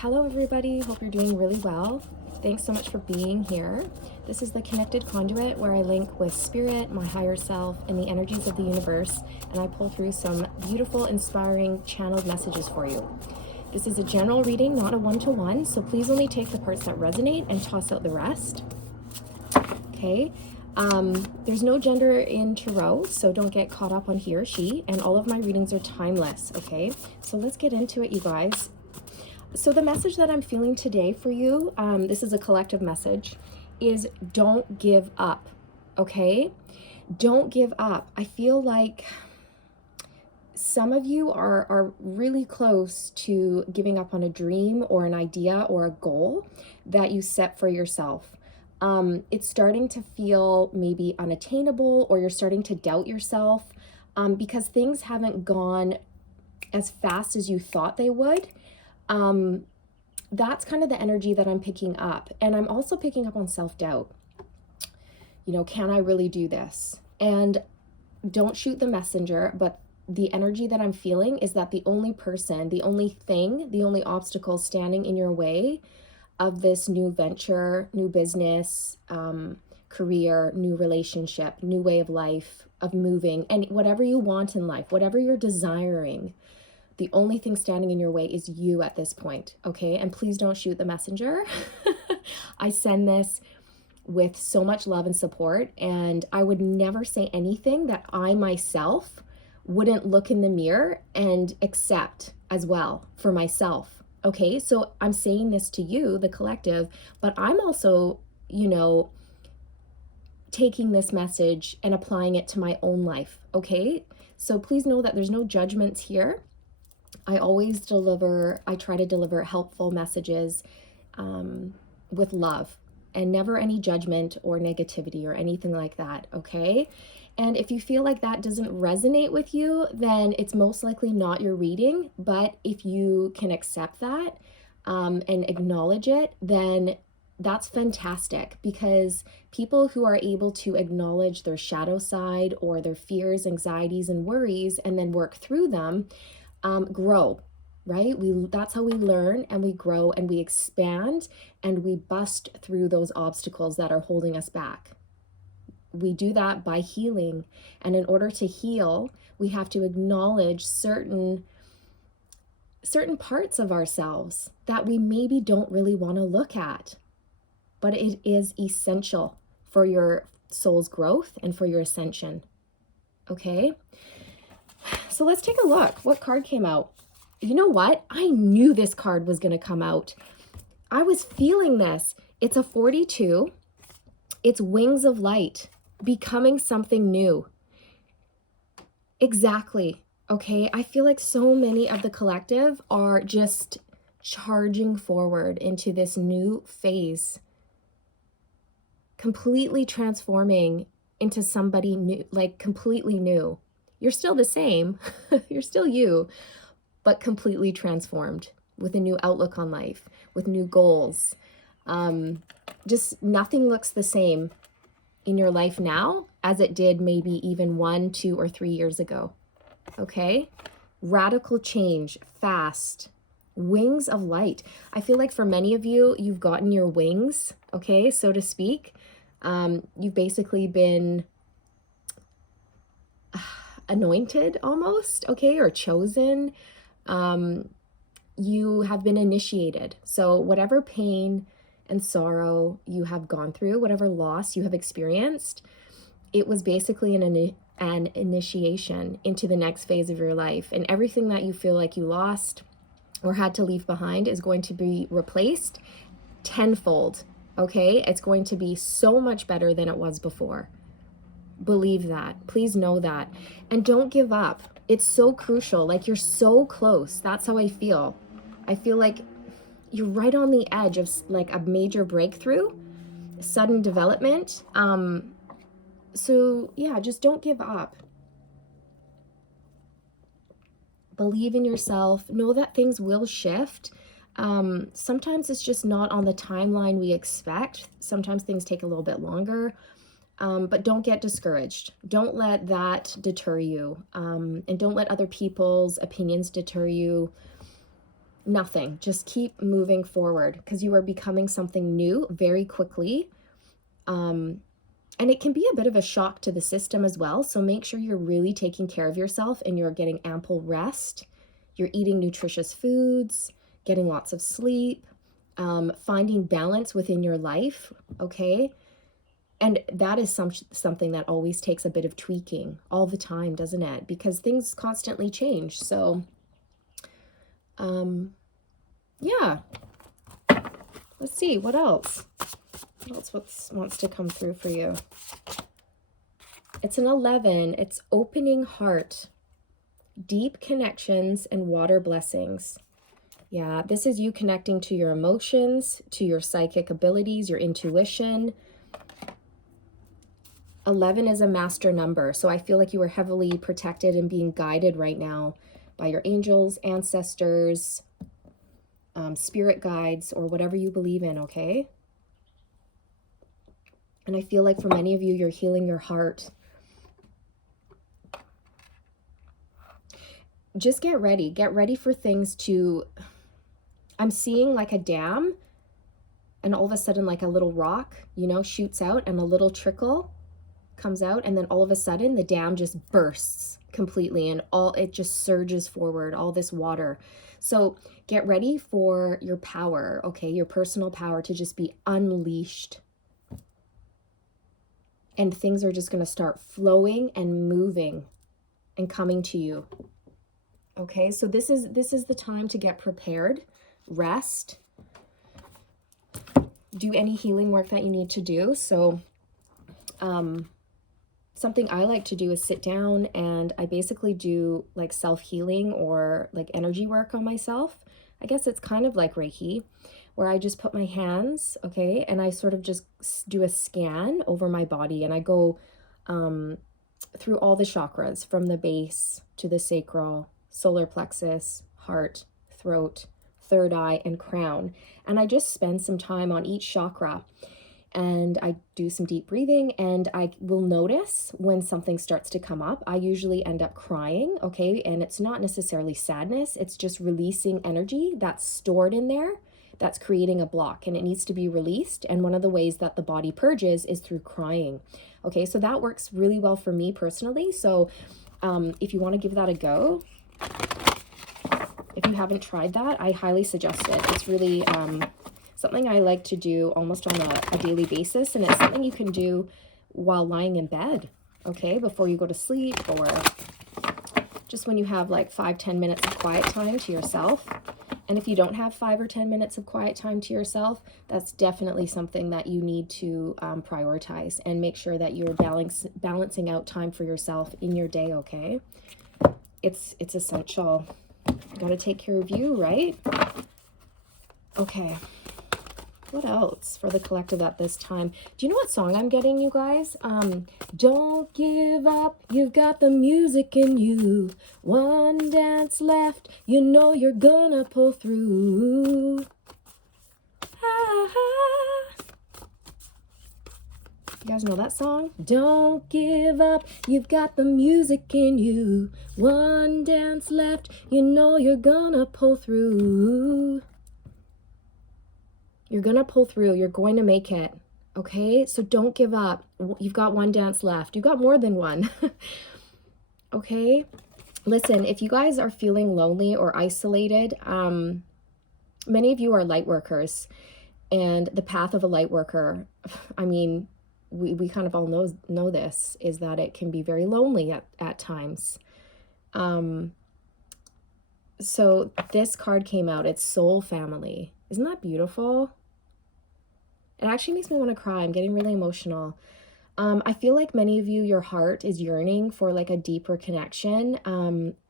Hello everybody, hope you're doing really well. Thanks so much for being here. This is the Connected Conduit where I link with spirit, my higher self, and the energies of the universe, and I pull through some beautiful, inspiring, channeled messages for you. This is a general reading, not a one-to-one, so please only take the parts that resonate and toss out the rest. Okay, there's no gender in tarot, so don't get caught up on he or she, and all of my readings are timeless, okay? So let's get into it, you guys. So the message that I'm feeling today for you, this is a collective message, is don't give up, okay? Don't give up. I feel like some of you are really close to giving up on a dream or an idea or a goal that you set for yourself. It's starting to feel maybe unattainable, or you're starting to doubt yourself because things haven't gone as fast as you thought they would. That's kind of the energy that I'm picking up. And I'm also picking up on self-doubt. You know, can I really do this? And don't shoot the messenger, but the energy that I'm feeling is that the only person, the only thing, the only obstacle standing in your way of this new venture, new business, career, new relationship, new way of life, of moving, and whatever you want in life, whatever you're desiring, the only thing standing in your way is you at this point, okay? And please don't shoot the messenger. I send this with so much love and support, and I would never say anything that I myself wouldn't look in the mirror and accept as well for myself, okay? So I'm saying this to you, the collective, but I'm also, you know, taking this message and applying it to my own life, okay? So please know that there's no judgments here. I try to deliver helpful messages with love and never any judgment or negativity or anything like that, okay? And if you feel like that doesn't resonate with you, then it's most likely not your reading. But if you can accept that and acknowledge it, then that's fantastic, because people who are able to acknowledge their shadow side or their fears, anxieties, and worries and then work through them, grow, right? That's how we learn and we grow and we expand and we bust through those obstacles that are holding us back. We do that by healing. And in order to heal, we have to acknowledge certain parts of ourselves that we maybe don't really want to look at. But it is essential for your soul's growth and for your ascension. Okay? So let's take a look. What card came out? You know what? I knew this card was going to come out. I was feeling this. It's a 42. It's wings of light, becoming something new. Exactly. Okay. I feel like so many of the collective are just charging forward into this new phase, completely transforming into somebody new, like completely new. You're still the same, you're still you, but completely transformed with a new outlook on life, with new goals. Just nothing looks the same in your life now as it did maybe even 1, 2, or 3 years ago, okay? Radical change, fast, wings of light. I feel like for many of you, you've gotten your wings, okay, so to speak. You've basically been anointed almost, okay, or chosen. You have been initiated. So whatever pain and sorrow you have gone through, whatever loss you have experienced, it was basically an initiation into the next phase of your life. And everything that you feel like you lost or had to leave behind is going to be replaced tenfold, okay? It's going to be so much better than it was before. Believe that. Please know that. And don't give up. It's so crucial. Like, you're so close. That's how I feel. I feel like you're right on the edge of like a major breakthrough, sudden development. So yeah, just don't give up. Believe in yourself. Know that things will shift. Sometimes it's just not on the timeline we expect. Sometimes things take a little bit longer. But don't get discouraged. Don't let that deter you. And don't let other people's opinions deter you. Nothing. Just keep moving forward because you are becoming something new very quickly. And it can be a bit of a shock to the system as well. So make sure you're really taking care of yourself and you're getting ample rest. You're eating nutritious foods, getting lots of sleep, finding balance within your life, okay? And that is something that always takes a bit of tweaking all the time, doesn't it? Because things constantly change. So, yeah. Let's see, what else? What else wants to come through for you? It's an 11. It's opening heart, deep connections, and water blessings. Yeah, this is you connecting to your emotions, to your psychic abilities, your intuition. 11 is a master number, so I feel like you are heavily protected and being guided right now by your angels, ancestors, spirit guides, or whatever you believe in, okay? And I feel like for many of you, you're healing your heart. Just get ready. Get ready for things to... I'm seeing like a dam, and all of a sudden like a little rock, you know, shoots out and a little trickle comes out, and then all of a sudden the dam just bursts completely and it just surges forward, all this water. So get ready for your power, okay? Your personal power to just be unleashed. And things are just going to start flowing and moving and coming to you. Okay? So this is the time to get prepared, rest, do any healing work that you need to do. So something I like to do is sit down and I basically do like self-healing or like energy work on myself. I guess it's kind of like Reiki, where I just put my hands, okay, and I sort of just do a scan over my body, and I go through all the chakras from the base to the sacral, solar plexus, heart, throat, third eye, and crown. And I just spend some time on each chakra. And I do some deep breathing, and I will notice when something starts to come up. I usually end up crying, okay? And it's not necessarily sadness. It's just releasing energy that's stored in there that's creating a block, and it needs to be released. And one of the ways that the body purges is through crying. Okay, so that works really well for me personally. So if you want to give that a go, if you haven't tried that, I highly suggest it. It's really... something I like to do almost on a daily basis, and it's something you can do while lying in bed, okay, before you go to sleep, or just when you have like 5-10 minutes of quiet time to yourself. And if you don't have 5 or 10 minutes of quiet time to yourself, that's definitely something that you need to prioritize and make sure that you're balancing out time for yourself in your day, okay? It's essential. You gotta take care of you, right? Okay. What else for the collective at this time? Do you know what song I'm getting, you guys? Don't give up, you've got the music in you. One dance left, you know you're gonna pull through. Ah, ah. You guys know that song? Don't give up, you've got the music in you. One dance left, you know you're gonna pull through. You're going to pull through. You're going to make it. Okay? So don't give up. You've got one dance left. You've got more than one. Okay? Listen, if you guys are feeling lonely or isolated, many of you are light workers. And the path of a light worker, I mean, we kind of all know this, is that it can be very lonely at times. So this card came out. It's Soul Family. Isn't that beautiful? It actually makes me want to cry. I'm getting really emotional. I feel like many of you, your heart is yearning for like a deeper connection.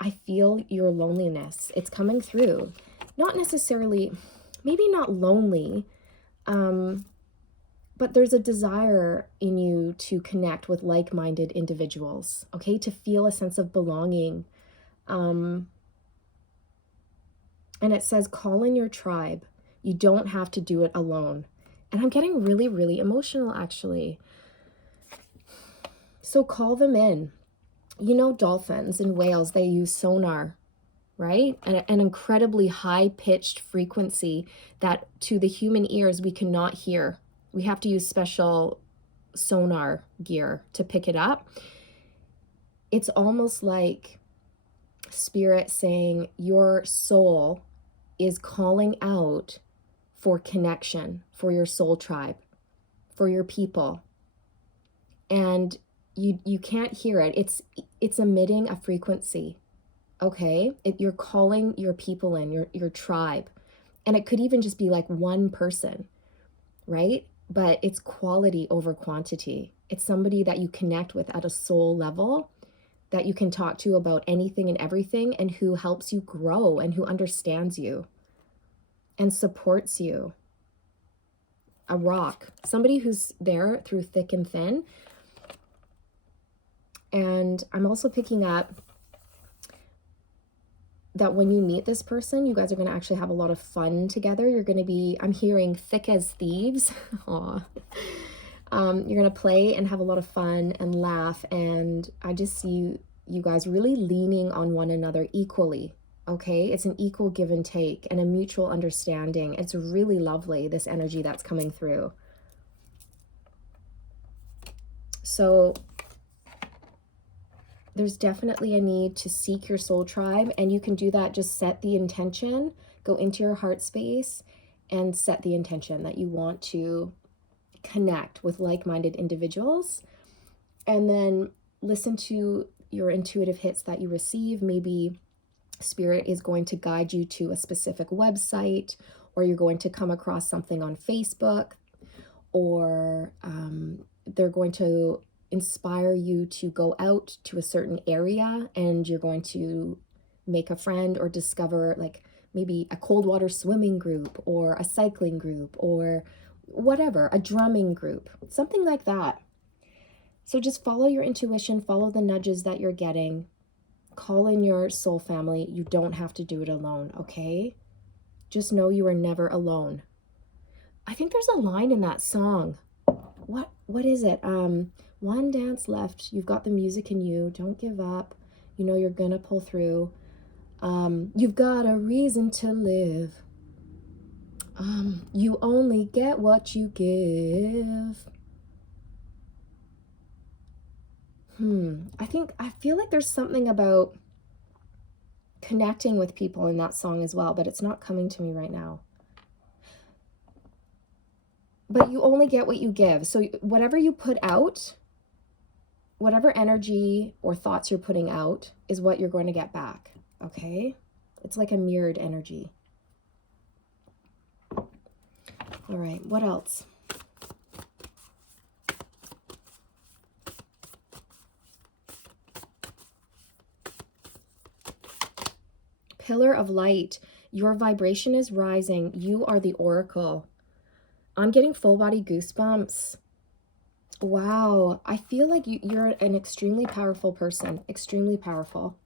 I feel your loneliness. It's coming through. Not necessarily, maybe not lonely, but there's a desire in you to connect with like-minded individuals, okay? To feel a sense of belonging. And it says, call in your tribe. You don't have to do it alone. And I'm getting really, really emotional, actually. So call them in. You know, dolphins and whales, they use sonar. right? An incredibly high-pitched frequency that to the human ears we cannot hear. We have to use special sonar gear to pick it up. It's almost like spirit saying your soul is calling out for connection, for your soul tribe, for your people. And you can't hear it. It's emitting a frequency. Okay? You're calling your people in, your tribe. And it could even just be like one person, right? But it's quality over quantity. It's somebody that you connect with at a soul level, that you can talk to about anything and everything, and who helps you grow and who understands you and supports you. A rock, somebody who's there through thick and thin. And I'm also picking up that when you meet this person, you guys are going to actually have a lot of fun together. You're going to be, I'm hearing thick as thieves. Aw. You're going to play and have a lot of fun and laugh. And I just see you guys really leaning on one another equally. Okay, it's an equal give and take and a mutual understanding. It's really lovely, this energy that's coming through. So there's definitely a need to seek your soul tribe, and you can do that. Just set the intention, go into your heart space and set the intention that you want to connect with like-minded individuals, and then listen to your intuitive hits that you receive. Maybe spirit is going to guide you to a specific website, or you're going to come across something on Facebook, or they're going to inspire you to go out to a certain area and you're going to make a friend or discover like maybe a cold water swimming group or a cycling group or whatever, a drumming group, something like that. So just follow your intuition, follow the nudges that you're getting, call in your soul family. You don't have to do it alone, okay? Just know you are never alone. I think there's a line in that song. What is it? One dance left. You've got the music in you. Don't give up. You know you're gonna pull through. You've got a reason to live. You only get what you give. I feel like there's something about connecting with people in that song as well, but it's not coming to me right now. But you only get what you give. So whatever you put out, whatever energy or thoughts you're putting out is what you're going to get back, okay? It's like a mirrored energy. All right, what else? Pillar of light. Your vibration is rising. You are the oracle. I'm getting full body goosebumps. Wow. I feel like you're an extremely powerful person. Extremely powerful.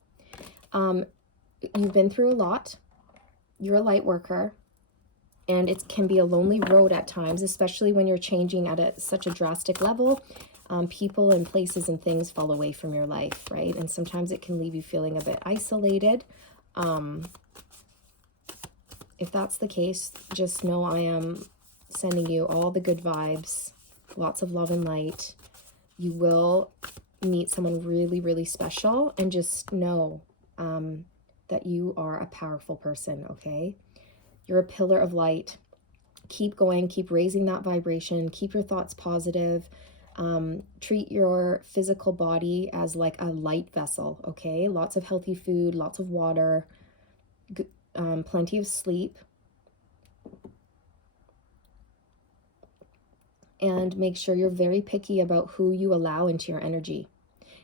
You've been through a lot. You're a light worker. And it can be a lonely road at times, especially when you're changing at such a drastic level. People and places and things fall away from your life, right? And sometimes it can leave you feeling a bit isolated. If that's the case, just know I am sending you all the good vibes, lots of love and light. You will meet someone really, really special, and just know that you are a powerful person, okay? You're a pillar of light. Keep going, keep raising that vibration, keep your thoughts positive. Treat your physical body as like a light vessel, okay? Lots of healthy food, lots of water, plenty of sleep. And make sure you're very picky about who you allow into your energy.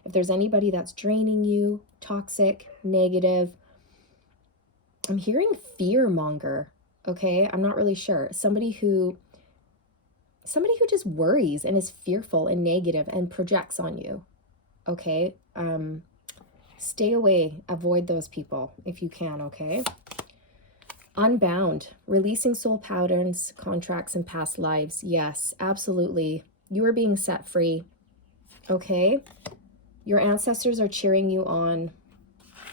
If there's anybody that's draining you, toxic, negative, I'm hearing fear monger, okay? I'm not really sure. Somebody who just worries and is fearful and negative and projects on you, okay? Stay away, avoid those people if you can, okay? Unbound, releasing soul patterns, contracts, and past lives. Yes, absolutely. You are being set free, okay? Your ancestors are cheering you on.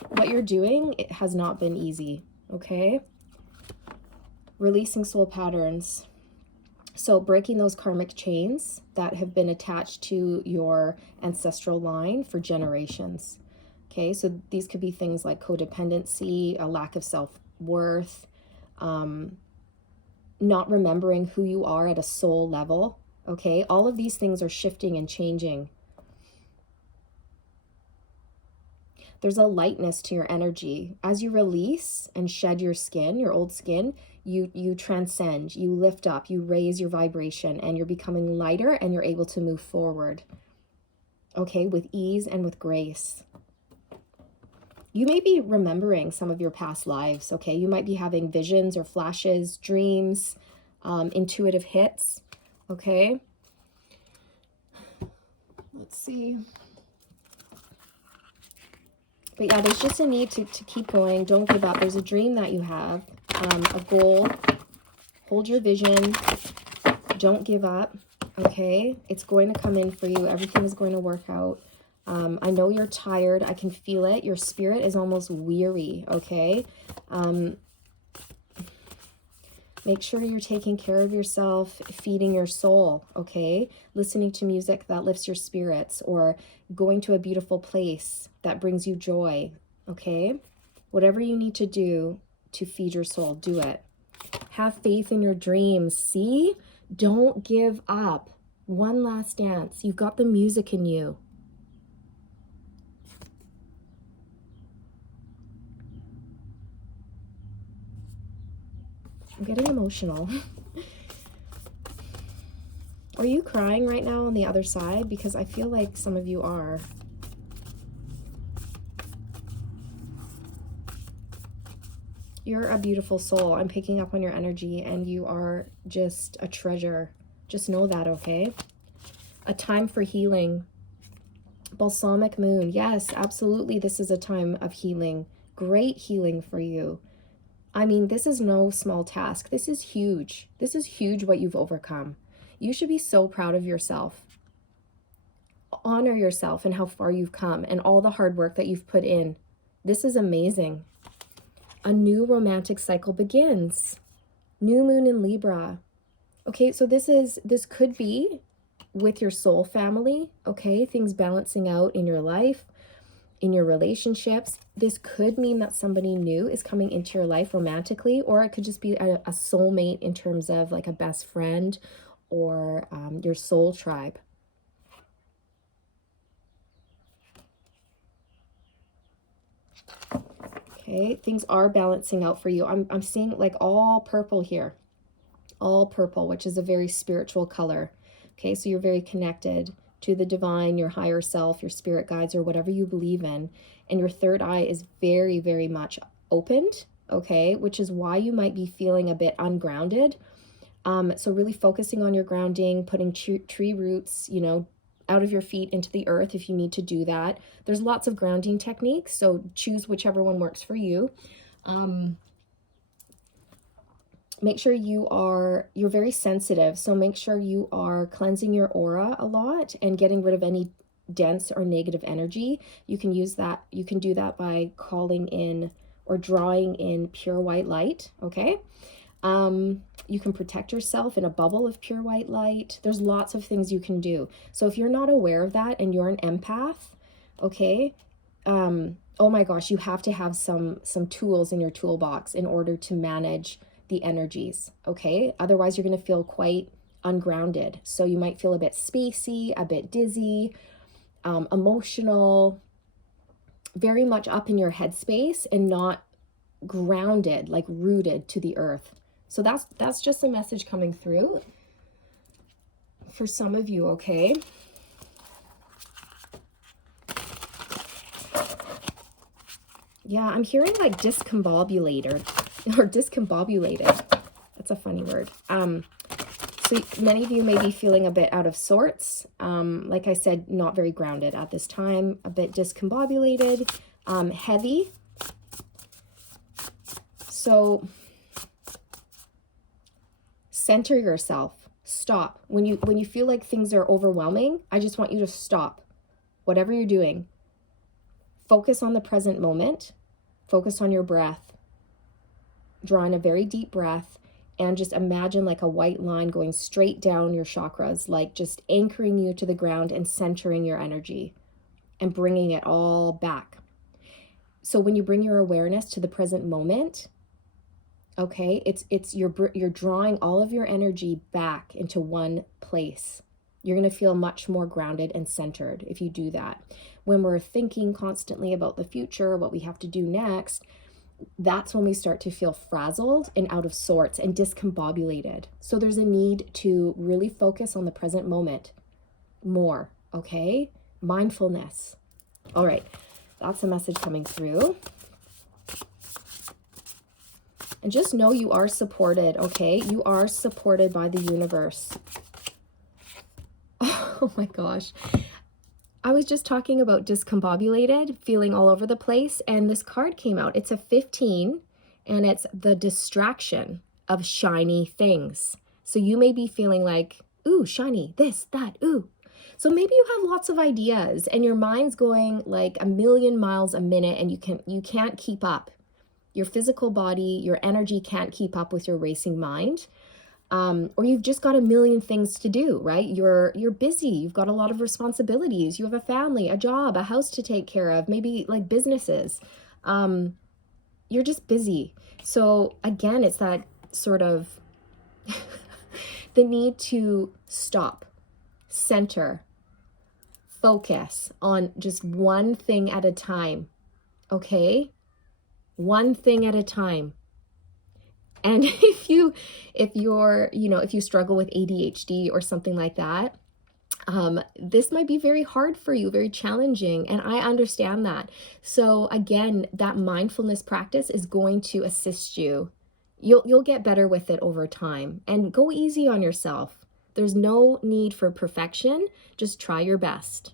what you're doing, it has not been easy, okay? Releasing soul patterns. So breaking those karmic chains that have been attached to your ancestral line for generations. Okay, so these could be things like codependency, a lack of self-worth, not remembering who you are at a soul level. Okay, all of these things are shifting and changing. There's a lightness to your energy. As you release and shed your skin, your old skin, you transcend, you lift up, you raise your vibration, and you're becoming lighter, and you're able to move forward, okay, with ease and with grace. You may be remembering some of your past lives, okay? You might be having visions or flashes, dreams, intuitive hits, okay? Let's see. But yeah, there's just a need to keep going. Don't give up. There's a dream that you have, a goal. Hold your vision. Don't give up, okay? It's going to come in for you. Everything is going to work out. I know you're tired. I can feel it. Your spirit is almost weary, okay? Make sure you're taking care of yourself, feeding your soul, okay? Listening to music that lifts your spirits, or going to a beautiful place that brings you joy, okay? Whatever you need to do to feed your soul, do it. Have faith in your dreams. See? Don't give up. One last dance. You've got the music in you. I'm getting emotional. Are you crying right now on the other side? Because I feel like some of you are. You're a beautiful soul. I'm picking up on your energy, and you are just a treasure. Just know that, okay? A time for healing. Balsamic moon. Yes, absolutely. This is a time of healing. Great healing for you. I mean, this is no small task. This is huge. This is huge what you've overcome. You should be so proud of yourself. Honor yourself and how far you've come and all the hard work that you've put in. This is amazing. A new romantic cycle begins. New moon in Libra. Okay, so this could be with your soul family, okay? Things balancing out in your life, in your relationships. This could mean that somebody new is coming into your life romantically, or it could just be a soulmate in terms of like a best friend or your soul tribe. Okay, things are balancing out for you. I'm seeing like all purple here. All purple, which is a very spiritual color. Okay, so you're very connected to the divine, your higher self, your spirit guides, or whatever you believe in. And your third eye is very, very much opened, okay, which is why you might be feeling a bit ungrounded. So really focusing on your grounding, putting tree roots, you know, out of your feet into the earth if you need to do that. There's lots of grounding techniques, so choose whichever one works for you. Make sure you're very sensitive, so make sure you are cleansing your aura a lot and getting rid of any dense or negative energy. You can use that, you can do that by calling in or drawing in pure white light, okay? You can protect yourself in a bubble of pure white light. There's lots of things you can do. So if you're not aware of that and you're an empath, okay, oh my gosh, you have to have some tools in your toolbox in order to manage the energies, okay? Otherwise, you're going to feel quite ungrounded. So you might feel a bit spacey, a bit dizzy, emotional, very much up in your headspace and not grounded, like rooted to the earth. So that's just a message coming through for some of you, okay? Yeah, I'm hearing like discombobulated or discombobulated. That's a funny word. So many of you may be feeling a bit out of sorts. Like I said, not very grounded at this time, a bit discombobulated, heavy. So center yourself. Stop. When you feel like things are overwhelming, I just want you to stop. Whatever you're doing, focus on the present moment. Focus on your breath. Draw in a very deep breath and just imagine like a white line going straight down your chakras, like just anchoring you to the ground and centering your energy and bringing it all back. So when you bring your awareness to the present moment, okay, you're drawing all of your energy back into one place. You're going to feel much more grounded and centered if you do that. When we're thinking constantly about the future, what we have to do next, that's when we start to feel frazzled and out of sorts and discombobulated. So there's a need to really focus on the present moment more, okay? Mindfulness. All right, that's a message coming through. And just know you are supported, okay? You are supported by the universe. Oh my gosh. I was just talking about discombobulated, feeling all over the place, and this card came out. It's a 15, and it's the distraction of shiny things. So you may be feeling like, ooh, shiny, this, that, ooh. So maybe you have lots of ideas, and your mind's going like a million miles a minute, and you can't keep up. Your physical body, your energy can't keep up with your racing mind. Or you've just got a million things to do, right? You're busy. You've got a lot of responsibilities. You have a family, a job, a house to take care of, maybe like businesses. You're just busy. So again, it's that sort of the need to stop, center, focus on just one thing at a time. Okay? One thing at a time. And if you struggle with ADHD or something like that, this might be very hard for you, very challenging. And I understand that. So again, that mindfulness practice is going to assist you. You'll get better with it over time, and go easy on yourself. There's no need for perfection. Just try your best.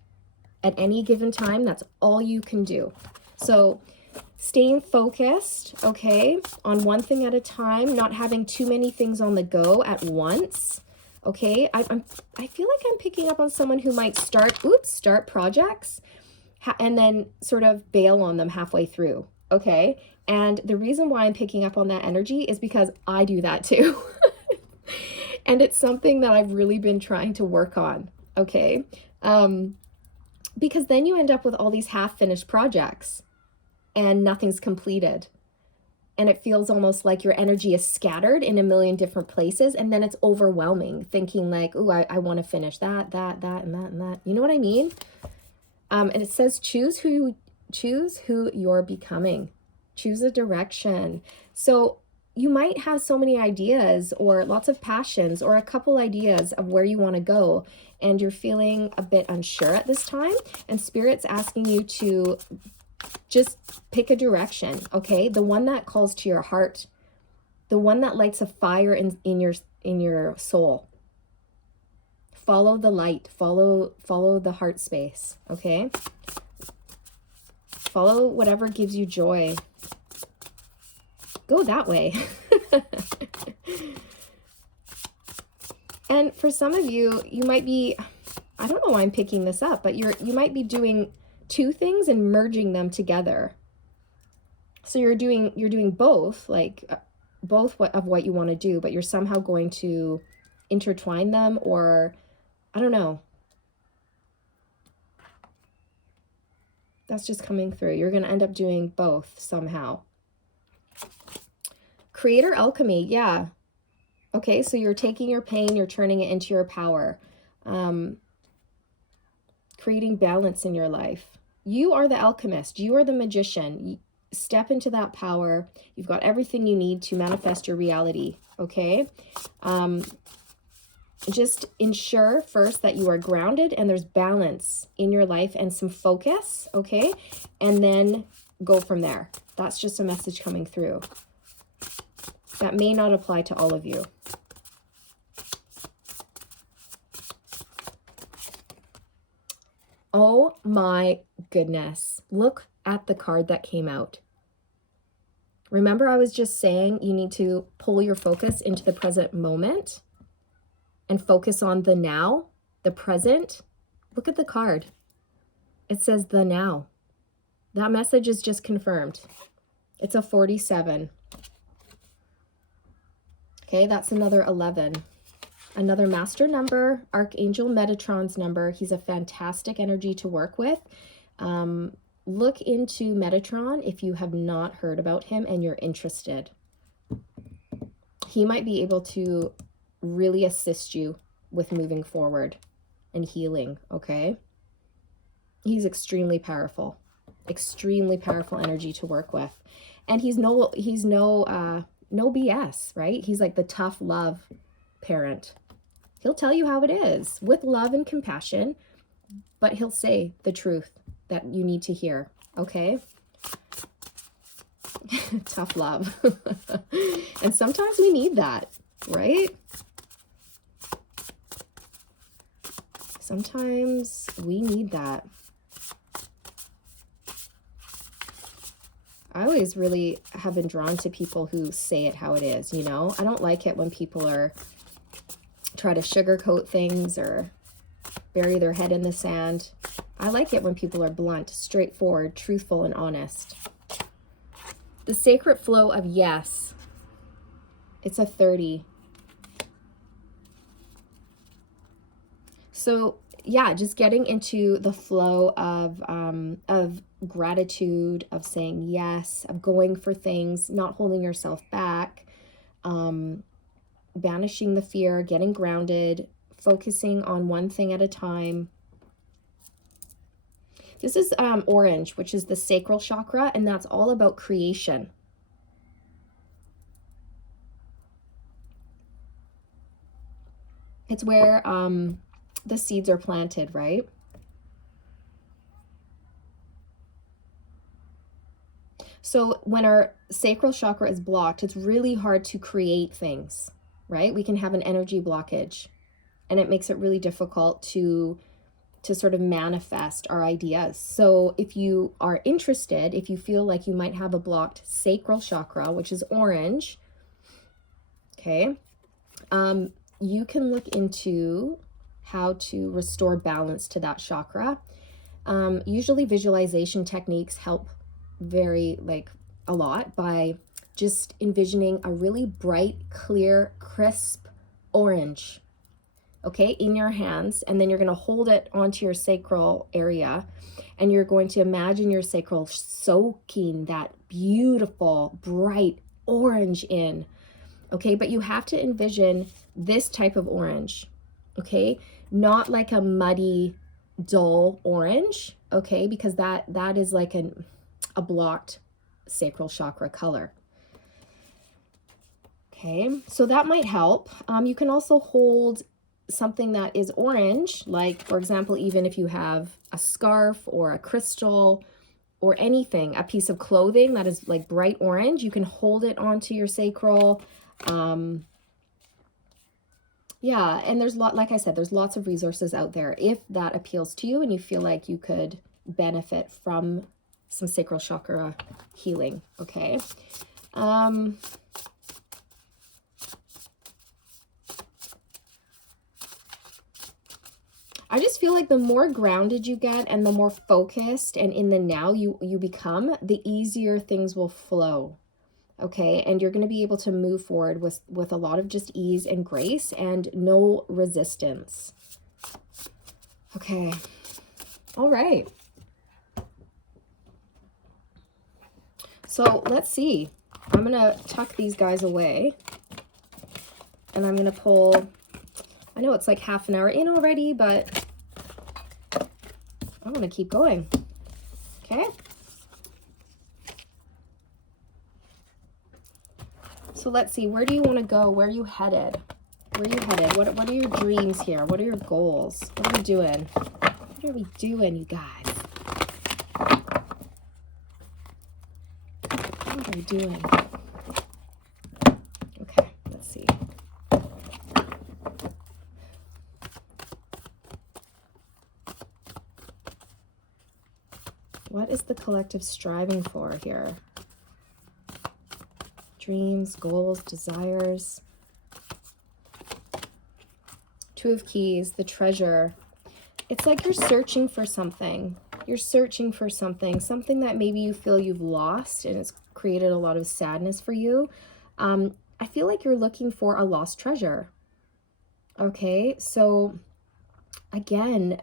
At any given time, that's all you can do. So staying focused, okay, on one thing at a time, not having too many things on the go at once, okay? I feel like I'm picking up on someone who might start projects and then sort of bail on them halfway through, okay? And the reason why I'm picking up on that energy is because I do that too. And it's something that I've really been trying to work on, okay? Because then you end up with all these half-finished projects and nothing's completed. And it feels almost like your energy is scattered in a million different places. And then it's overwhelming, thinking like, oh, I want to finish that, and that, and that. You know what I mean? And it says, choose who you're becoming. Choose a direction. So you might have so many ideas or lots of passions or a couple ideas of where you want to go, and you're feeling a bit unsure at this time. And Spirit's asking you to just pick a direction, okay? The one that calls to your heart, the one that lights a fire in your soul. Follow the light, follow the heart space, okay? Follow whatever gives you joy. Go that way. And for some of you, you might be, I don't know why I'm picking this up, but you might be doing two things and merging them together. So you're doing both, like both of what you want to do, but you're somehow going to intertwine them, or I don't know. That's just coming through. You're going to end up doing both somehow. Creator alchemy, yeah. Okay, so you're taking your pain, you're turning it into your power. Creating balance in your life. You are the alchemist. You are the magician. Step into that power. You've got everything you need to manifest your reality, okay? Just ensure first that you are grounded and there's balance in your life and some focus, okay? And then go from there. That's just a message coming through. That may not apply to all of you. Oh my goodness. Look at the card that came out. Remember, I was just saying you need to pull your focus into the present moment and focus on the now, the present. Look at the card. It says the now. That message is just confirmed. It's a 47. Okay, that's another 11. Another master number, Archangel Metatron's number. He's a fantastic energy to work with. Look into Metatron if you have not heard about him and you're interested. He might be able to really assist you with moving forward and healing, okay? He's extremely powerful energy to work with. And he's no BS, right? He's like the tough love parent. He'll tell you how it is with love and compassion, but he'll say the truth that you need to hear, okay? Tough love. And sometimes we need that, right? Sometimes we need that. I always really have been drawn to people who say it how it is, you know? I don't like it when people try to sugarcoat things or bury their head in the sand. I like it when people are blunt, straightforward, truthful, and honest. The sacred flow of yes. It's a 30. So yeah, just getting into the flow of gratitude, of saying yes, of going for things, not holding yourself back, banishing the fear, getting grounded, focusing on one thing at a time. This is orange, which is the sacral chakra, and that's all about creation. It's where the seeds are planted, right? So when our sacral chakra is blocked, it's really hard to create things, right? We can have an energy blockage, and it makes it really difficult to sort of manifest our ideas. So if you are interested, if you feel like you might have a blocked sacral chakra, which is orange, okay, you can look into how to restore balance to that chakra. Usually visualization techniques help a lot by just envisioning a really bright, clear, crisp orange, okay, in your hands, and then you're going to hold it onto your sacral area, and you're going to imagine your sacral soaking that beautiful, bright orange in, okay? But you have to envision this type of orange, okay? Not like a muddy, dull orange, okay? Because that is like a blocked sacral chakra color. Okay, so that might help. You can also hold something that is orange, like, for example, even if you have a scarf or a crystal or anything, a piece of clothing that is like bright orange, you can hold it onto your sacral. Yeah, and like I said, there's lots of resources out there if that appeals to you and you feel like you could benefit from some sacral chakra healing, okay? I just feel like the more grounded you get and the more focused and in the now you become, the easier things will flow, okay? And you're going to be able to move forward with a lot of just ease and grace and no resistance. Okay. All right. So let's see. I'm going to tuck these guys away and I'm going to pull... I know it's like half an hour in already, but I'm going to keep going. Okay. So let's see. Where do you want to go? Where are you headed? Where are you headed? What are your dreams here? What are your goals? What are we doing? What are we doing, you guys? What are we doing? Okay, let's see. What is the collective striving for here? Dreams, goals, desires. Two of Keys, the treasure. It's like you're searching for something. You're searching for something, something that maybe you feel you've lost and it's created a lot of sadness for you. I feel like you're looking for a lost treasure. Okay, so again,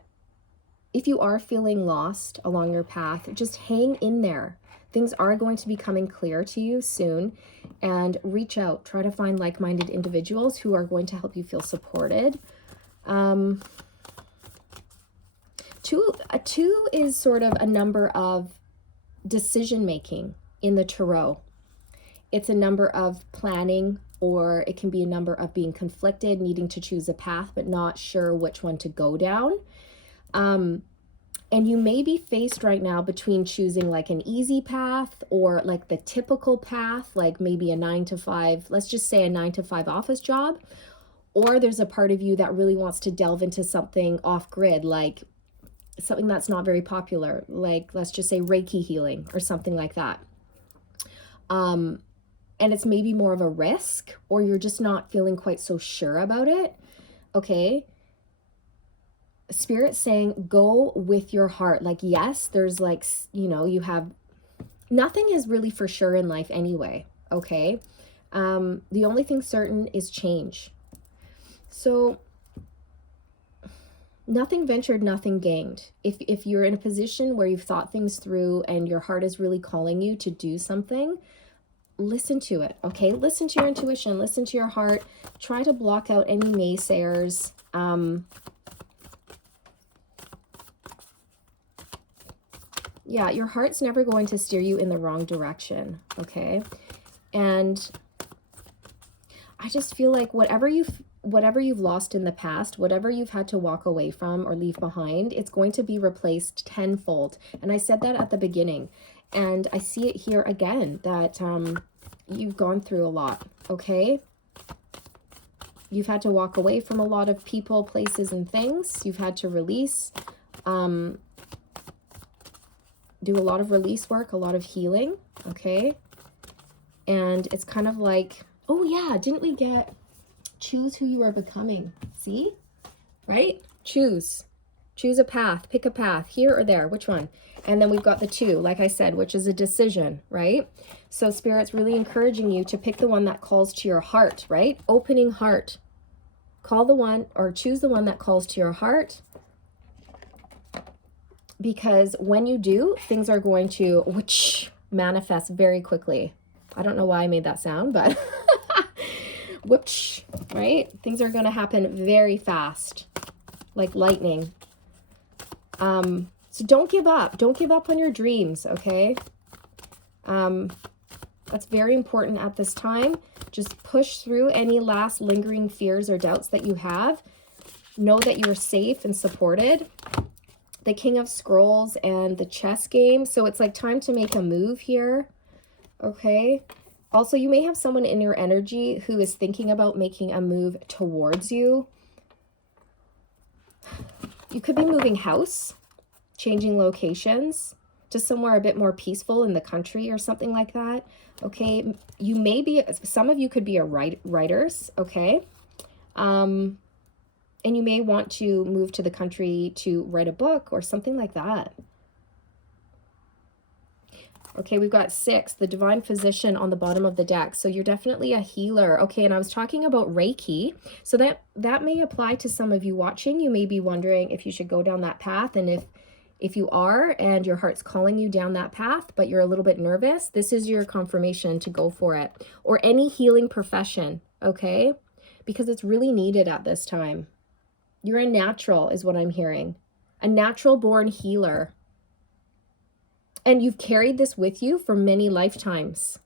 if you are feeling lost along your path, just hang in there. Things are going to be coming clear to you soon, and reach out. Try to find like-minded individuals who are going to help you feel supported. Two is sort of a number of decision-making in the tarot. It's a number of planning, or it can be a number of being conflicted, needing to choose a path, but not sure which one to go down. And you may be faced right now between choosing like an easy path or like the typical path, like maybe a 9 to 5, let's just say a 9 to 5 office job. Or there's a part of you that really wants to delve into something off grid, like something that's not very popular, like let's just say Reiki healing or something like that. And it's maybe more of a risk, or you're just not feeling quite so sure about it. Okay. Spirit's saying, go with your heart. Like, yes, there's like, you have, nothing is really for sure in life anyway. Okay. The only thing certain is change. So nothing ventured, nothing gained. If you're in a position where you've thought things through and your heart is really calling you to do something, listen to it. Okay. Listen to your intuition, listen to your heart, try to block out any naysayers. Yeah, your heart's never going to steer you in the wrong direction, okay? And I just feel like whatever you've lost in the past, whatever you've had to walk away from or leave behind, it's going to be replaced tenfold. And I said that at the beginning, and I see it here again, that you've gone through a lot, okay? You've had to walk away from a lot of people, places, and things. You've had to release, do a lot of release work, a lot of healing, okay? And it's kind of like, oh yeah, didn't we get choose who you are becoming? See? Right? Choose a path, pick a path, here or there, which one? And then we've got the 2, like I said, which is a decision, right? So Spirit's really encouraging you to pick the one that calls to your heart, right? Opening heart. Call the one, or choose the one that calls to your heart. Because when you do, things are going to manifest very quickly. I don't know why I made that sound, but right? Things are going to happen very fast, like lightning. So don't give up. Don't give up on your dreams, okay? That's very important at this time. Just push through any last lingering fears or doubts that you have. Know that you're safe and supported. The King of Scrolls and the chess game. So it's like time to make a move here. Okay. Also, you may have someone in your energy who is thinking about making a move towards you. You could be moving house, changing locations to somewhere a bit more peaceful in the country or something like that. Okay. You may be, some of you could be writers. Okay. And you may want to move to the country to write a book or something like that. Okay, we've got 6, the divine physician on the bottom of the deck. So you're definitely a healer. Okay, and I was talking about Reiki. So that may apply to some of you watching. You may be wondering if you should go down that path. And if you are, and your heart's calling you down that path, but you're a little bit nervous, this is your confirmation to go for it. Or any healing profession, okay? Because it's really needed at this time. You're a natural, is what I'm hearing. A natural born healer. And you've carried this with you for many lifetimes.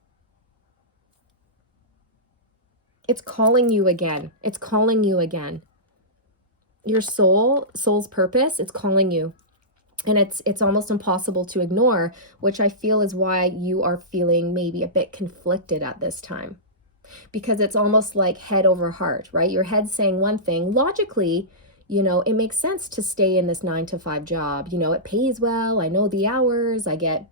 It's calling you again. It's calling you again. Your soul's purpose, it's calling you. And it's almost impossible to ignore, which I feel is why you are feeling maybe a bit conflicted at this time. Because it's almost like head over heart, right? Your head's saying one thing. Logically, it makes sense to stay in this 9 to 5 job. It pays well. I know the hours. I get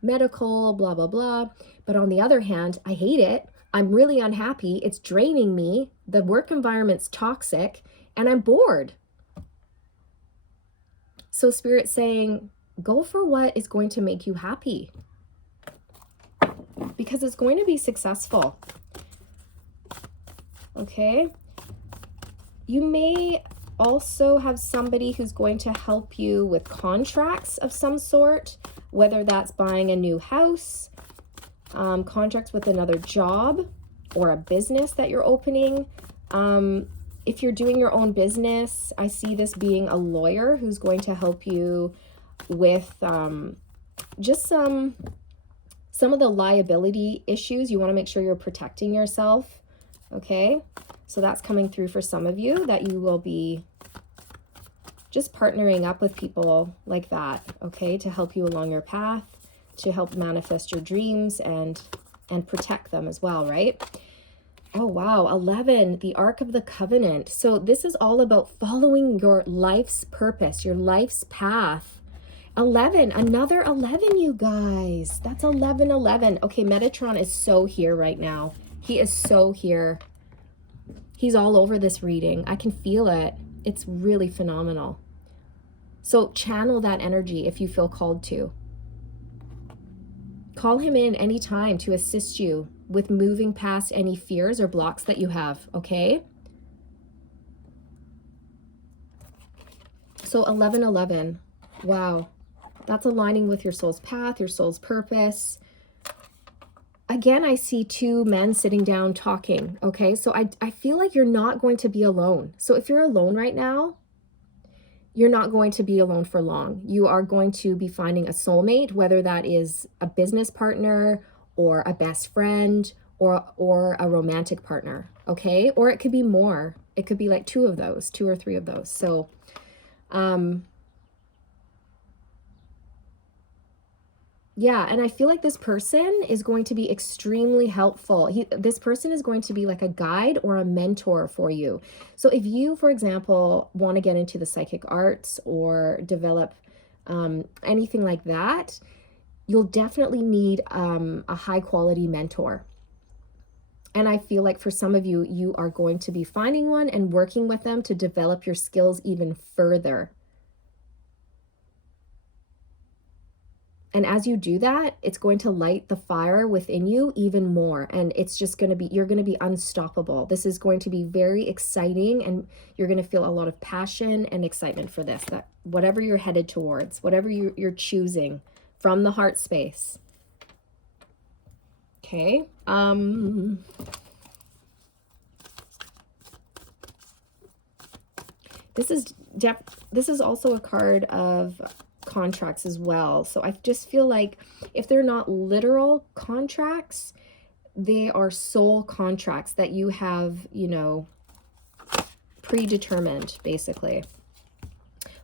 medical, blah, blah, blah. But on the other hand, I hate it. I'm really unhappy. It's draining me. The work environment's toxic and I'm bored. So Spirit's saying, go for what is going to make you happy, because it's going to be successful. Okay? You may also have somebody who's going to help you with contracts of some sort, whether that's buying a new house, contracts with another job, or a business that you're opening. If you're doing your own business, I see this being a lawyer who's going to help you with just some of the liability issues. You want to make sure you're protecting yourself. Okay, so that's coming through for some of you, that you will be just partnering up with people like that, okay, to help you along your path, to help manifest your dreams and protect them as well, right? Oh, wow. 11, the Ark of the Covenant. So this is all about following your life's purpose, your life's path. 11, another 11, you guys. That's 11, 11. Okay, Metatron is so here right now. He is so here. He's all over this reading. I can feel it. It's really phenomenal. So channel that energy if you feel called to. Call him in anytime to assist you with moving past any fears or blocks that you have, okay? So 1111, wow. That's aligning with your soul's path, your soul's purpose. Again, I see two men sitting down talking, okay? So I feel like you're not going to be alone. So if you're alone right now, you're not going to be alone for long. You are going to be finding a soulmate, whether that is a business partner or a best friend or a romantic partner, okay? Or it could be more. It could be like two or three of those. So, yeah, and I feel like this person is going to be extremely helpful. This person is going to be like a guide or a mentor for you. So if you, for example, want to get into the psychic arts or develop anything like that, you'll definitely need a high quality mentor. And I feel like for some of you, you are going to be finding one and working with them to develop your skills even further. And as you do that, it's going to light the fire within you even more. And it's just going to be, you're going to be unstoppable. This is going to be very exciting, and you're going to feel a lot of passion and excitement for this, that whatever you're headed towards, whatever you're choosing from the heart space. Okay. This is also a card of contracts as well. So I just feel like if they're not literal contracts, they are soul contracts that you have, you know, predetermined, basically.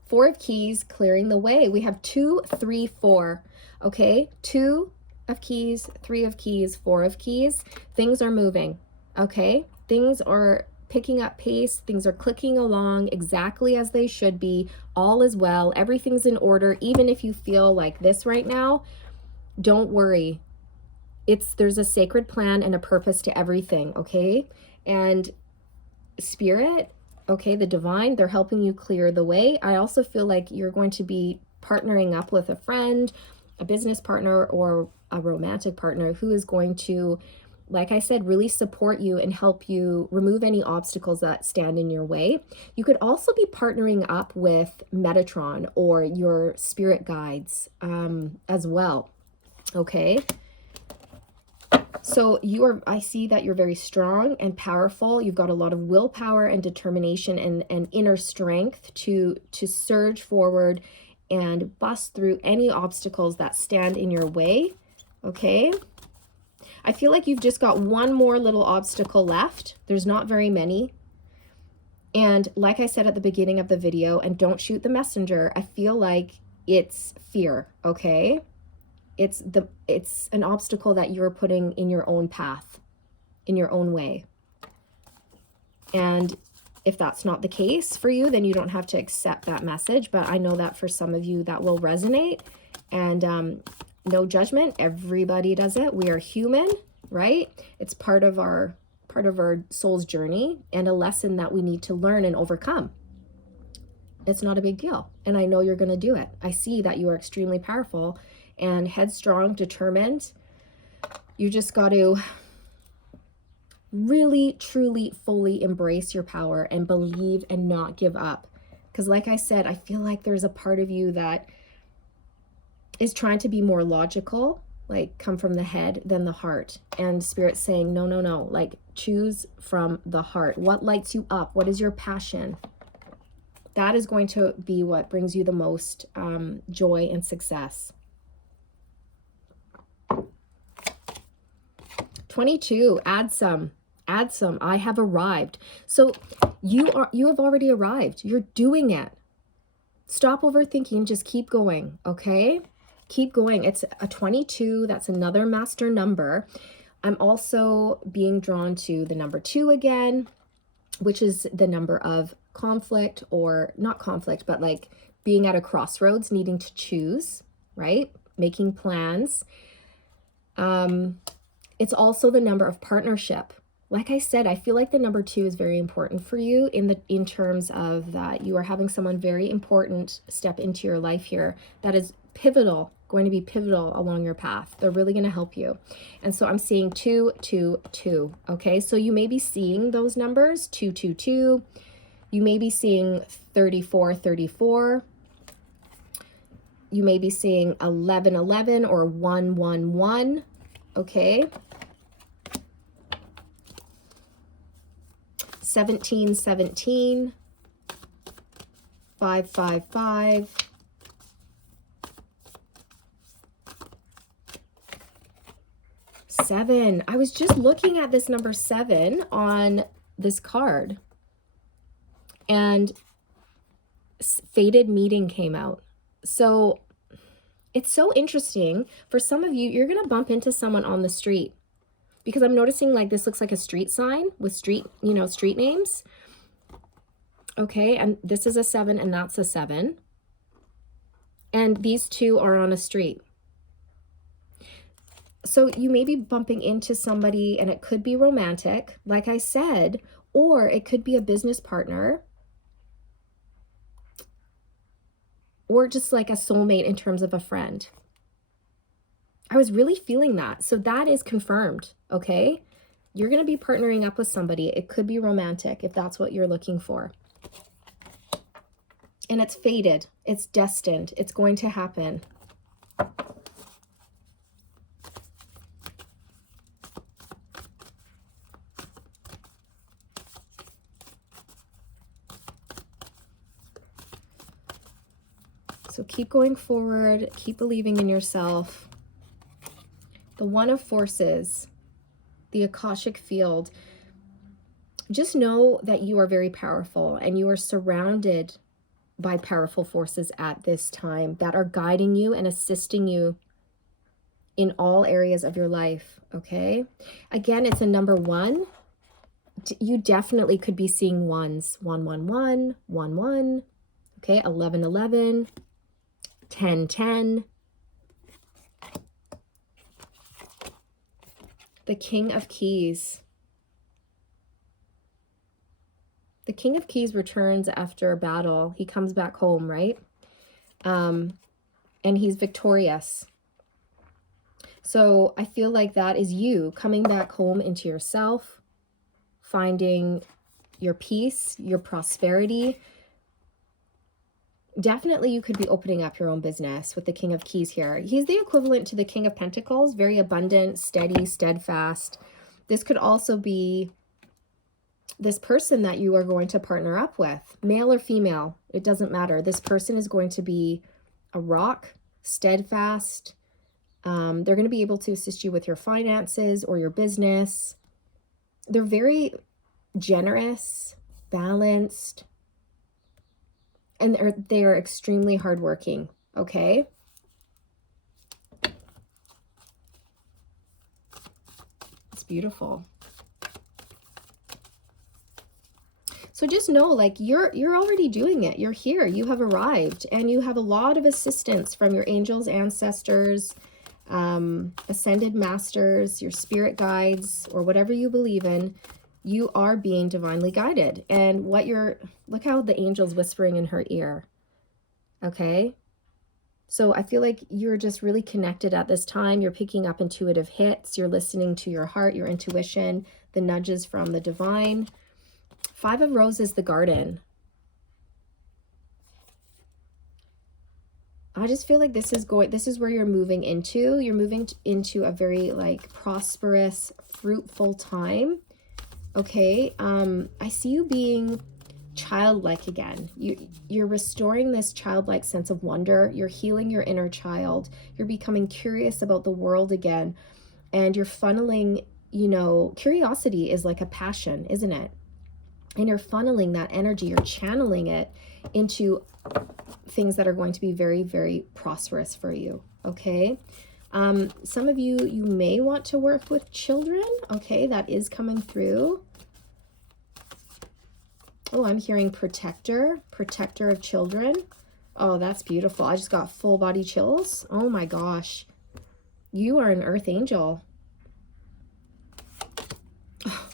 4 of Keys, clearing the way. We have 2, 3, 4. Okay, 2 of Keys, 3 of Keys, 4 of Keys. Things are moving. Okay, things are picking up pace. Things are clicking along exactly as they should be. All is well. Everything's in order. Even if you feel like this right now, don't worry. There's a sacred plan and a purpose to everything, okay? And spirit, okay, the divine, they're helping you clear the way. I also feel like you're going to be partnering up with a friend, a business partner, or a romantic partner who is going to, like I said, really support you and help you remove any obstacles that stand in your way. You could also be partnering up with Metatron or your spirit guides as well, okay? So I see that you're very strong and powerful. You've got a lot of willpower and determination and inner strength to surge forward and bust through any obstacles that stand in your way, okay? I feel like you've just got one more little obstacle left. There's not very many. And like I said at the beginning of the video, and don't shoot the messenger, I feel like it's fear, okay? It's an obstacle that you're putting in your own path, in your own way. And if that's not the case for you, then you don't have to accept that message. But I know that for some of you that will resonate. And no judgment. Everybody does it. We are human, right? It's part of our soul's journey and a lesson that we need to learn and overcome. It's not a big deal. And I know you're going to do it. I see that you are extremely powerful and headstrong, determined. You just got to really, truly, fully embrace your power and believe and not give up. Because like I said, I feel like there's a part of you that is trying to be more logical, like come from the head than the heart. And Spirit's saying, no, no, no, like choose from the heart. What lights you up? What is your passion? That is going to be what brings you the most joy and success. 22, add some. I have arrived. So you have already arrived. You're doing it. Stop overthinking, just keep going, okay? Keep going. It's a 22, that's another master number. I'm also being drawn to the number 2 again, which is the number of conflict, or not conflict, but like being at a crossroads, needing to choose, right? Making plans. It's also the number of partnership. Like I said, I feel like the number 2 is very important for you in terms of that you are having someone very important step into your life here that is pivotal, going to be pivotal along your path. They're really going to help you. And so I'm seeing 2, 2, 2. Okay, so you may be seeing those numbers 2, 2, 2. You may be seeing 34, 34. You may be seeing 11, 11 or 1, 1, 1. Okay. 17, 17, 5, 5, 5, 7. I was just looking at this number 7 on this card, and fated meeting came out. So it's so interesting. For some of you, you're going to bump into someone on the street, because I'm noticing like this looks like a street sign with street names. Okay, and this is a 7 and that's a 7. And these two are on a street. So you may be bumping into somebody, and it could be romantic, like I said, or it could be a business partner, or just like a soulmate in terms of a friend. I was really feeling that. So that is confirmed, okay? You're going to be partnering up with somebody. It could be romantic if that's what you're looking for. And it's fated. It's destined. It's going to happen. So keep going forward. Keep believing in yourself. The One of Forces, the Akashic Field. Just know that you are very powerful, and you are surrounded by powerful forces at this time that are guiding you and assisting you in all areas of your life, okay? Again, it's a number 1. You definitely could be seeing ones. 1, 1, 1, 1, 1, okay? 11, 11, 10, 10. The King of Keys. The King of Keys returns after a battle. He comes back home, right? And he's victorious. So I feel like that is you coming back home into yourself, finding your peace, your prosperity. Definitely you could be opening up your own business with the King of Keys here. He's the equivalent to the King of Pentacles, very abundant, steady, steadfast. This could also be this person that you are going to partner up with, male or female, it doesn't matter. This person is going to be a rock, steadfast. They're going to be able to assist you with your finances or your business. They're very generous, balanced, and they are extremely hardworking, okay? It's beautiful. So just know, like, you're already doing it. You're here. You have arrived, and you have a lot of assistance from your angels, ancestors, ascended masters, your spirit guides, or whatever you believe in. You are being divinely guided. And look how the angel's whispering in her ear. Okay? So I feel like you're just really connected at this time. You're picking up intuitive hits. You're listening to your heart, your intuition, the nudges from the divine. 5 of Roses, the garden. I just feel like this is where you're moving into. You're moving into a very like prosperous, fruitful time. Okay. I see you being childlike again. You're restoring this childlike sense of wonder. You're healing your inner child. You're becoming curious about the world again. And you're funneling, you know, curiosity is like a passion, isn't it? And you're funneling that energy, you're channeling it into things that are going to be very, very prosperous for you. Okay. Some of you may want to work with children. Okay. That is coming through. Oh, I'm hearing protector of children. Oh, that's beautiful. I just got full body chills. Oh my gosh. You are an earth angel.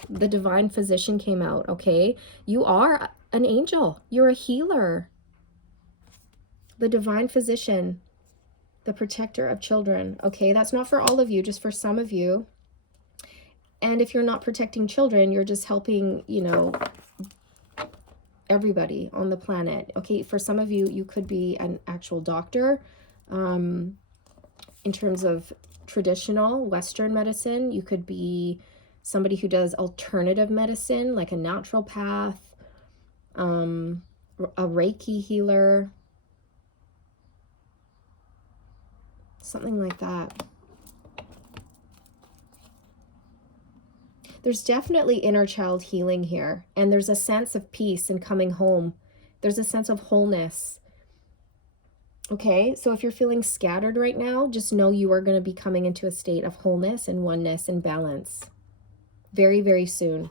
The divine physician came out. Okay. You are an angel. You're a healer. The divine physician, the protector of children. Okay. That's not for all of you, just for some of you. And if you're not protecting children, you're just helping, you know, everybody on the planet. Okay, for some of you, you could be an actual doctor. In terms of traditional Western medicine, you could be somebody who does alternative medicine, like a naturopath, a Reiki healer, something like that. There's definitely inner child healing here, and there's a sense of peace and coming home. There's a sense of wholeness. Okay, so if you're feeling scattered right now, just know you are going to be coming into a state of wholeness and oneness and balance very, very soon.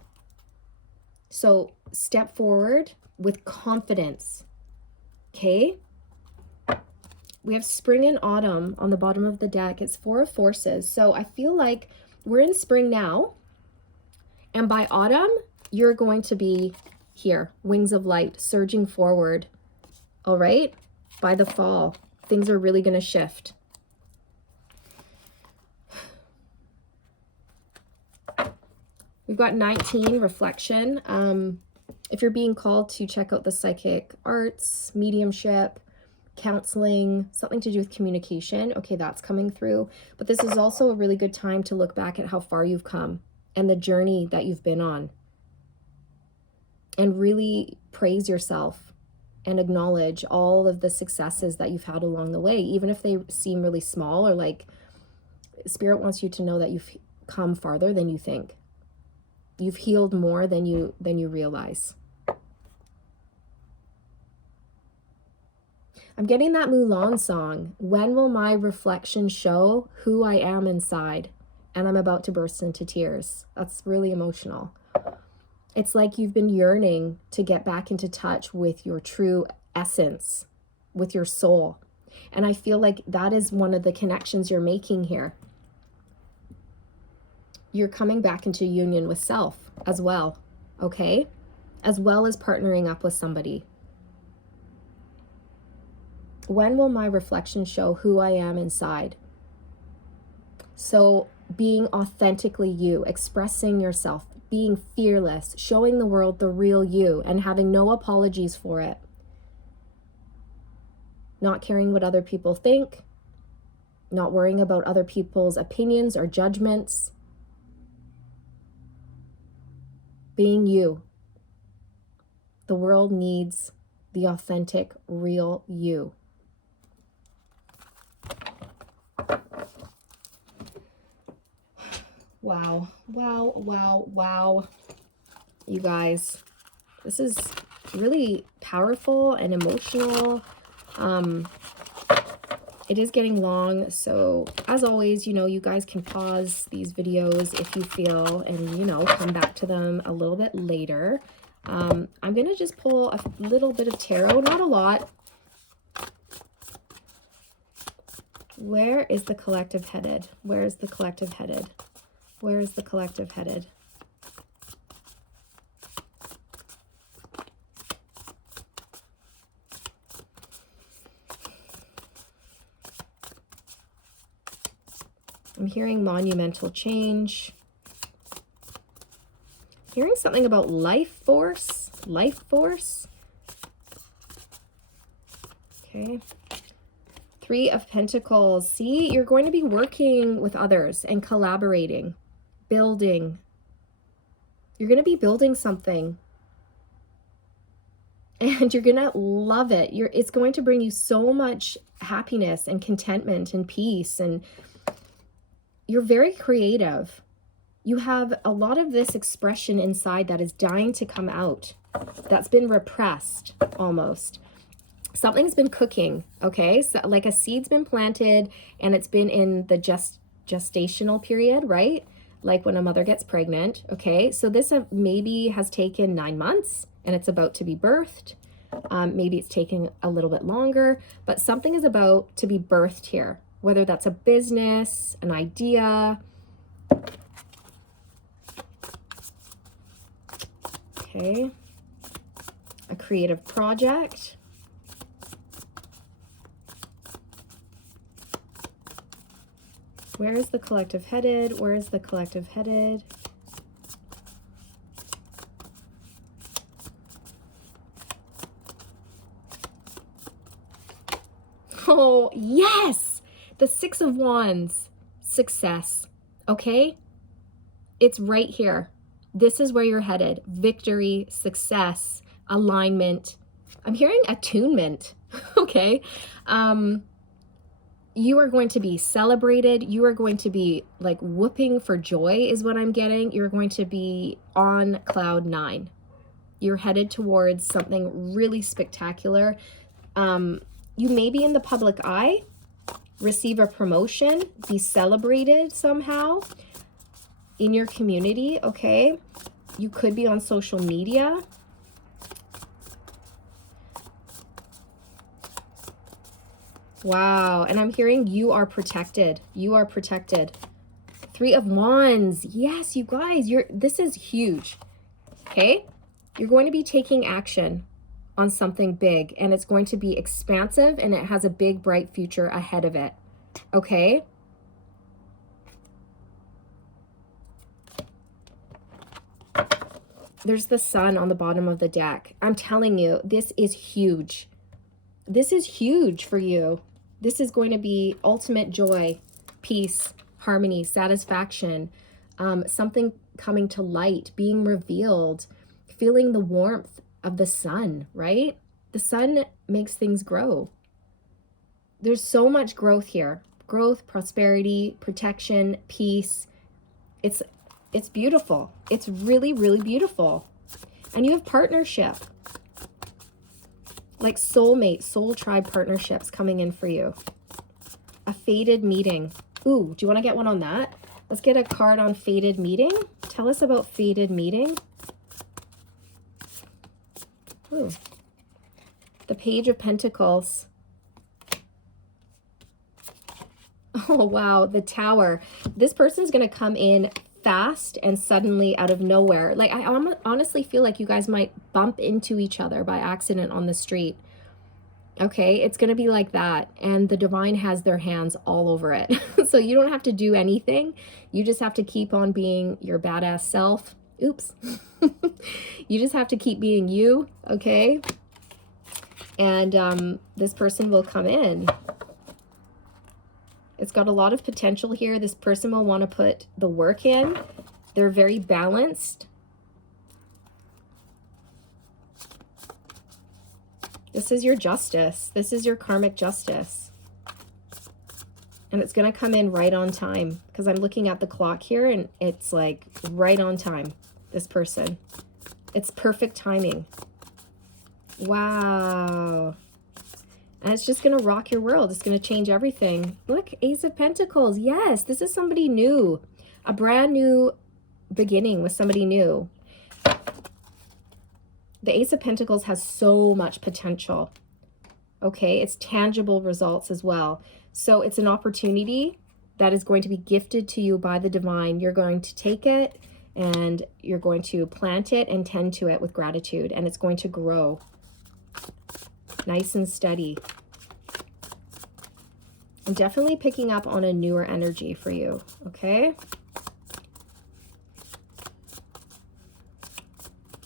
So step forward with confidence. Okay, we have spring and autumn on the bottom of the deck. It's 4 of Forces. So I feel like we're in spring now. And by autumn, you're going to be here, wings of light, surging forward. All right? By the fall, things are really going to shift. We've got 19, reflection. If you're being called to check out the psychic arts, mediumship, counseling, something to do with communication, okay, that's coming through. But this is also a really good time to look back at how far you've come and the journey that you've been on, and really praise yourself and acknowledge all of the successes that you've had along the way, even if they seem really small, or like Spirit wants you to know that you've come farther than you think. You've healed more than you realize. I'm getting that Mulan song. When will my reflection show who I am inside? And I'm about to burst into tears. That's really emotional. It's like you've been yearning to get back into touch with your true essence, with your soul. And I feel like that is one of the connections you're making here. You're coming back into union with self as well, okay? As well as partnering up with somebody. When will my reflection show who I am inside? So being authentically you, expressing yourself, being fearless, showing the world the real you, and having no apologies for it. Not caring what other people think, not worrying about other people's opinions or judgments. Being you. The world needs the authentic, real you. Wow, wow, wow, wow. You guys, this is really powerful and emotional. It is getting long, so as always, you know, you guys can pause these videos if you feel, and, you know, come back to them a little bit later. I'm going to just pull a little bit of tarot, not a lot. Where is the collective headed? Where is the collective headed? Where is the collective headed? I'm hearing monumental change. Hearing something about life force. Life force. Okay. 3 of Pentacles. See, you're going to be working with others and collaborating, building. You're going to be building something. And you're going to love it. It's going to bring you so much happiness and contentment and peace. And you're very creative. You have a lot of this expression inside that is dying to come out. That's been repressed almost. Something's been cooking, okay? So like a seed's been planted and it's been in the gestational period, right? Like when a mother gets pregnant, okay? So this maybe has taken 9 months and it's about to be birthed. Maybe it's taking a little bit longer, but something is about to be birthed here, whether that's a business, an idea. Okay. A creative project. Where is the collective headed? Where is the collective headed? Oh, yes! The 6 of Wands. Success. Okay? It's right here. This is where you're headed. Victory, success, alignment. I'm hearing attunement. Okay? You are going to be celebrated. You are going to be like whooping for joy is what I'm getting. You're going to be on cloud 9. You're headed towards something really spectacular. You may be in the public eye, receive a promotion, be celebrated somehow in your community, okay? You could be on social media. Wow, and I'm hearing you are protected. You are protected. 3 of Wands. Yes, you guys, this is huge. Okay? You're going to be taking action on something big, and it's going to be expansive, and it has a big, bright future ahead of it. Okay? There's the Sun on the bottom of the deck. I'm telling you, this is huge. This is huge for you. This is going to be ultimate joy, peace, harmony, satisfaction, something coming to light, being revealed, feeling the warmth of the sun, right? The sun makes things grow. There's so much growth here. Growth, prosperity, protection, peace. It's beautiful. It's really, really beautiful. And you have partnership. Like soulmate, soul tribe partnerships coming in for you. A fated meeting. Ooh, do you want to get one on that? Let's get a card on fated meeting. Tell us about fated meeting. Ooh. The Page of Pentacles. Oh, wow. The Tower. This person's going to come in fast and suddenly out of nowhere. Like, I honestly feel like you guys might bump into each other by accident on the street. Okay, it's going to be like that. And the divine has their hands all over it. So you don't have to do anything. You just have to keep on being your badass self. Oops. You just have to keep being you, okay? And this person will come in. It's got a lot of potential here. This person will want to put the work in. They're very balanced. This is your justice. This is your karmic justice. And it's going to come in right on time because I'm looking at the clock here and it's like right on time, this person. It's perfect timing. Wow. And it's just going to rock your world. It's going to change everything. Look, Ace of Pentacles. Yes, this is somebody new. A brand new beginning with somebody new. The Ace of Pentacles has so much potential. Okay, it's tangible results as well. So it's an opportunity that is going to be gifted to you by the divine. You're going to take it and you're going to plant it and tend to it with gratitude. And it's going to grow. Nice and steady. I'm definitely picking up on a newer energy for you, okay?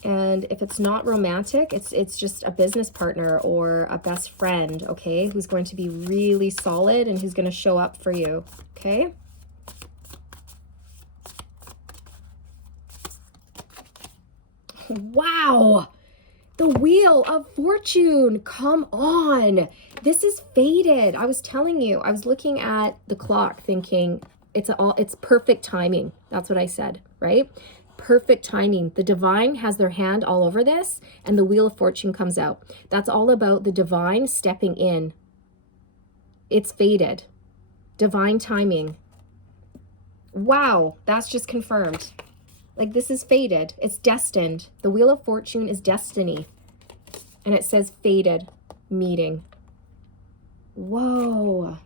And if it's not romantic, it's just a business partner or a best friend, okay, who's going to be really solid and who's going to show up for you, okay? Wow! The Wheel of Fortune, come on. This is fated. I was telling you, I was looking at the clock thinking it's perfect timing. That's what I said, right? Perfect timing. The divine has their hand all over this and the Wheel of Fortune comes out. That's all about the divine stepping in. It's fated. Divine timing. Wow, that's just confirmed. Like, this is fated. It's destined. The Wheel of Fortune is destiny. And it says fated meeting. Whoa.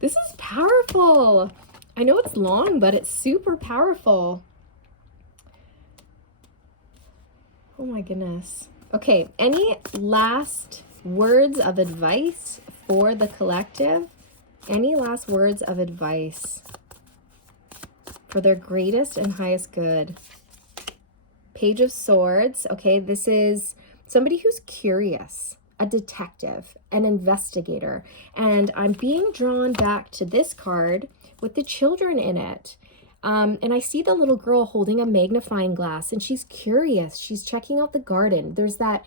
This is powerful. I know it's long, but it's super powerful. Oh my goodness. Okay, any last words of advice for the collective? Any last words of advice for their greatest and highest good? Page of Swords. Okay, this is somebody who's curious, a detective, an investigator. And I'm being drawn back to this card with the children in it. And I see the little girl holding a magnifying glass and she's curious. She's checking out the garden. There's that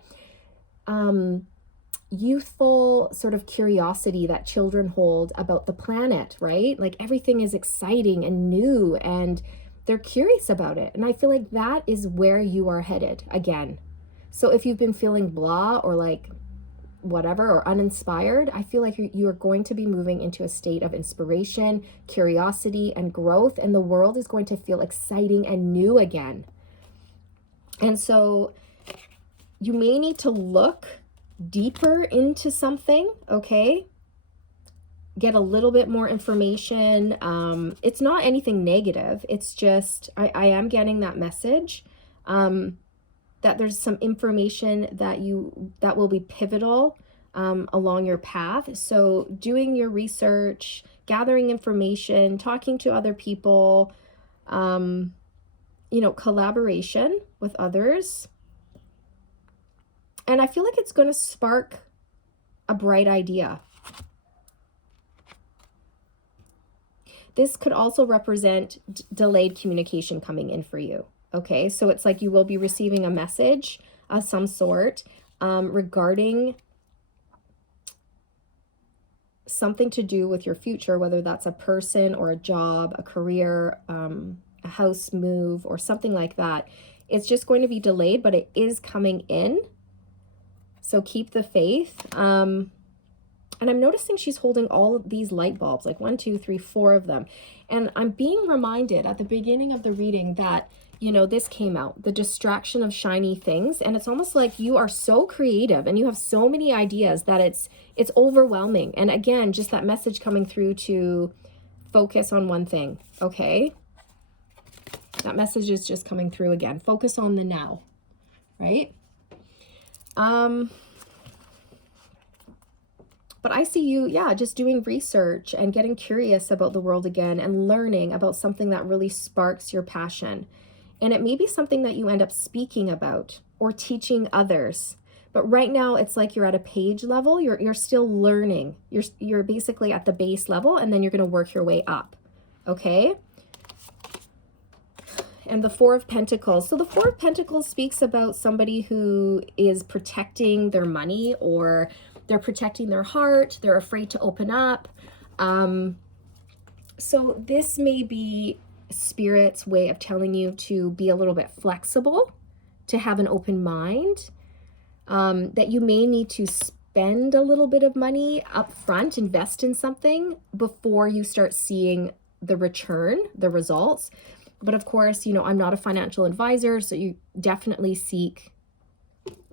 youthful sort of curiosity that children hold about the planet, right? Like everything is exciting and new and they're curious about it. And I feel like that is where you are headed again. So if you've been feeling blah or like whatever or uninspired, I feel like you are going to be moving into a state of inspiration, curiosity, and growth, and the world is going to feel exciting and new again. And so you may need to look deeper into something, okay? Get a little bit more information. It's not anything negative. It's just, I am getting that message that there's some information that will be pivotal along your path. So doing your research, gathering information, talking to other people, collaboration with others. And I feel like it's going to spark a bright idea. This could also represent delayed communication coming in for you. Okay, so it's like you will be receiving a message of some sort regarding something to do with your future, whether that's a person or a job, a career, a house move, or something like that. It's just going to be delayed, but it is coming in. So keep the faith. And I'm noticing she's holding all of these light bulbs, like 1, 2, 3, 4 of them. And I'm being reminded at the beginning of the reading that, this came out, the distraction of shiny things. And it's almost like you are so creative and you have so many ideas that it's overwhelming. And again, just that message coming through to focus on one thing, okay? That message is just coming through again. Focus on the now, right? But I see you, just doing research and getting curious about the world again and learning about something that really sparks your passion. And it may be something that you end up speaking about or teaching others. But right now it's like you're at a page level. You're still learning. You're basically at the base level and then you're going to work your way up. Okay? And the Four of Pentacles. So the Four of Pentacles speaks about somebody who is protecting their money or they're protecting their heart. They're afraid to open up. So this may be Spirit's way of telling you to be a little bit flexible, to have an open mind, that you may need to spend a little bit of money up front, invest in something before you start seeing the return, the results. But of course, I'm not a financial advisor, so you definitely seek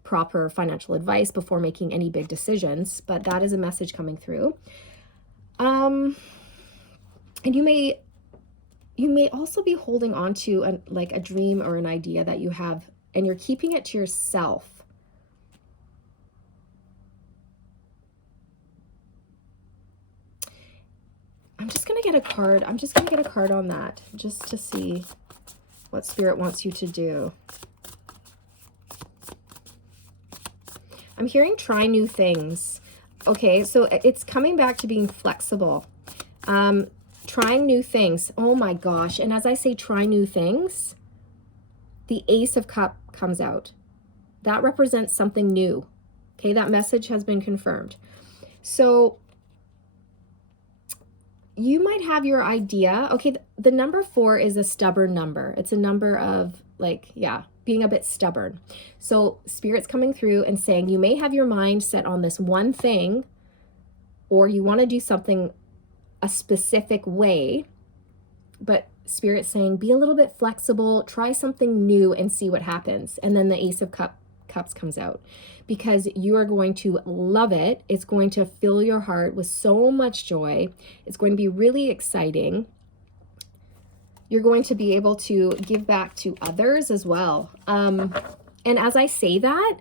proper financial advice before making any big decisions. But that is a message coming through. And you may also be holding on to a dream or an idea that you have, and you're keeping it to yourself. I'm just going to get a card. I'm just going to get a card on that just to see what Spirit wants you to do. I'm hearing try new things. Okay, so it's coming back to being flexible. Trying new things. Oh my gosh. And as I say try new things, the Ace of Cups comes out. That represents something new. Okay, that message has been confirmed. So you might have your idea. Okay, the number 4 is a stubborn number. It's a number of like, yeah, being a bit stubborn. So Spirit's coming through and saying you may have your mind set on this one thing, or you want to do something a specific way, but Spirit's saying be a little bit flexible, try something new and see what happens. And then the Ace of Cups comes out, because you are going to love it. It's going to fill your heart with so much joy. It's going to be really exciting. You're going to be able to give back to others as well. And as I say that,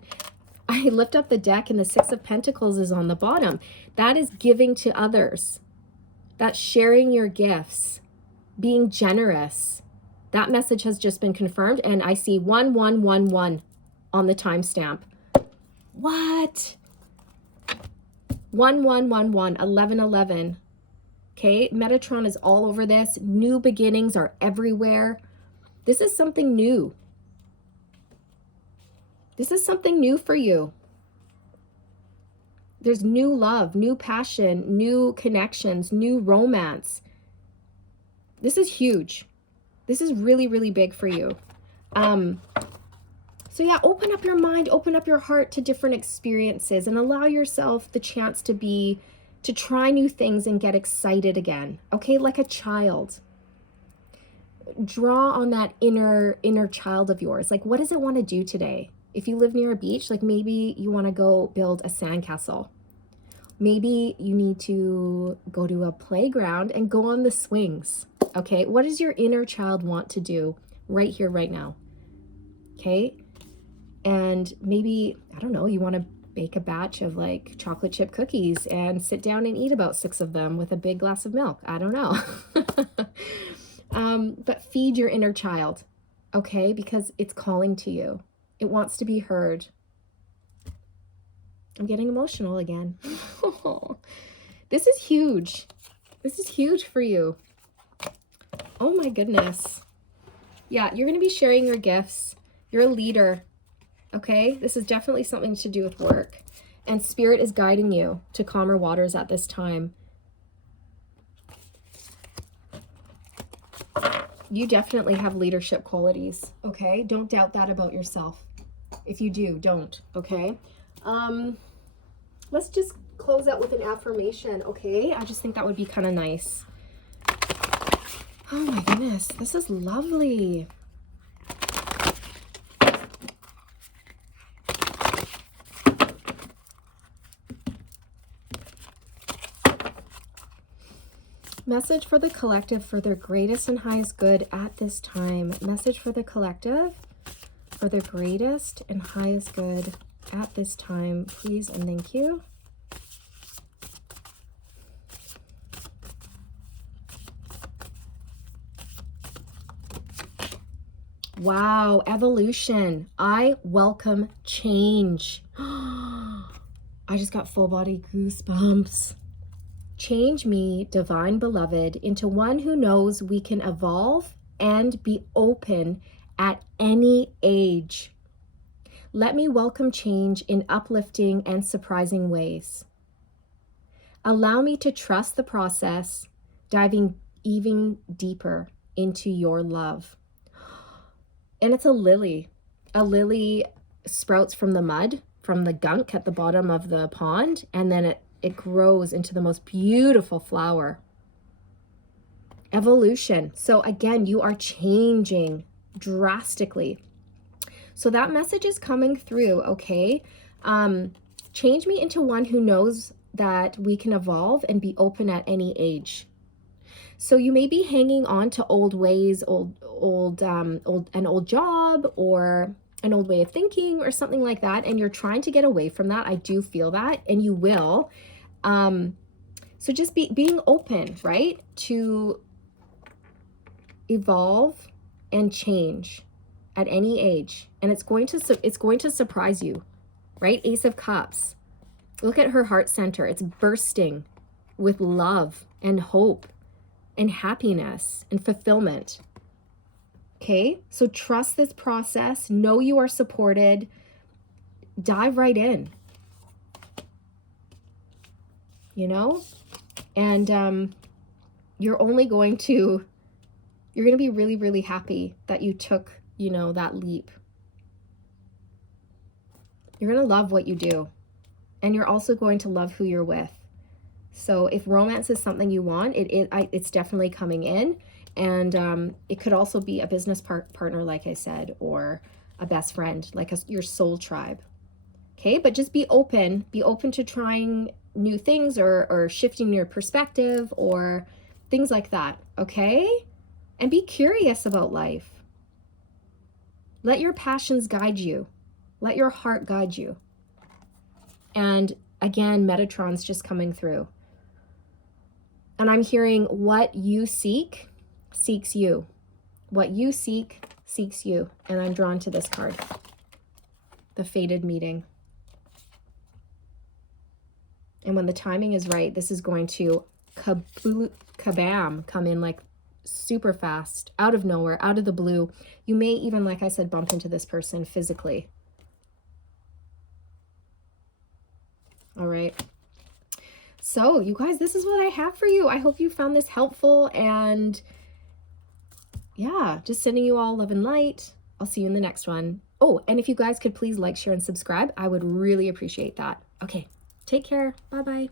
I lift up the deck and the 6 of Pentacles is on the bottom. That is giving to others. That's sharing your gifts, being generous. That message has just been confirmed. And I see 1111 on the timestamp. What? 1111, 1111. Okay, Metatron is all over this. New beginnings are everywhere. This is something new. This is something new for you. There's new love, new passion, new connections, new romance. This is huge. This is really, really big for you. So yeah, open up your mind, open up your heart to different experiences and allow yourself the chance to try new things and get excited again. Okay, like a child. Draw on that inner child of yours. Like, what does it want to do today? If you live near a beach, like maybe you want to go build a sandcastle. Maybe you need to go to a playground and go on the swings. Okay, what does your inner child want to do right here, right now? Okay, and maybe, I don't know, you want to bake a batch of like chocolate chip cookies and sit down and eat about 6 of them with a big glass of milk. I don't know. But feed your inner child, okay? Because it's calling to you. It wants to be heard. I'm getting emotional again. This is huge. This is huge for you. Oh my goodness. Yeah, you're going to be sharing your gifts. You're a leader. Okay, this is definitely something to do with work. And Spirit is guiding you to calmer waters at this time. You definitely have leadership qualities, okay? Don't doubt that about yourself. If you do, don't, okay? Let's just close out with an affirmation, okay? I just think that would be kind of nice. Oh my goodness, this is lovely. Message for the collective for their greatest and highest good at this time. Message for the collective for their greatest and highest good at this time, please and thank you. Wow, evolution. I welcome change. I just got full body goosebumps. Change me, divine beloved, into one who knows we can evolve and be open at any age. Let me welcome change in uplifting and surprising ways. Allow me to trust the process, diving even deeper into your love. And it's a lily. A lily sprouts from the mud, from the gunk at the bottom of the pond, and then it grows into the most beautiful flower. Evolution. So again, you are changing drastically. So that message is coming through, okay? Change me into one who knows that we can evolve and be open at any age. So you may be hanging on to old ways, an old job or an old way of thinking or something like that, and you're trying to get away from that. I do feel that, and you will. So just being open, right, to evolve and change at any age. And it's going to surprise you, right? Ace of Cups. Look at her heart center. It's bursting with love and hope and happiness and fulfillment. Okay? So trust this process. Know you are supported. Dive right in. You know? And you're going to be really, really happy that you took, you know, that leap. You're going to love what you do. And you're also going to love who you're with. So if romance is something you want, it's definitely coming in. And it could also be a business partner, like I said, or a best friend, like your soul tribe. Okay, but just be open to trying new things or shifting your perspective or things like that, okay? And be curious about life. Let your passions guide you. Let your heart guide you. And again, Metatron's just coming through. And I'm hearing what you seek seeks you. What you seek seeks you. And I'm drawn to this card, the fated meeting. And when the timing is right, this is going to kabam, come in like super fast, out of nowhere, out of the blue. You may even, like I said, bump into this person physically. All right. So you guys, this is what I have for you. I hope you found this helpful, and yeah, just sending you all love and light. I'll see you in the next one. Oh, and if you guys could please like, share, and subscribe, I would really appreciate that. Okay, take care. Bye-bye.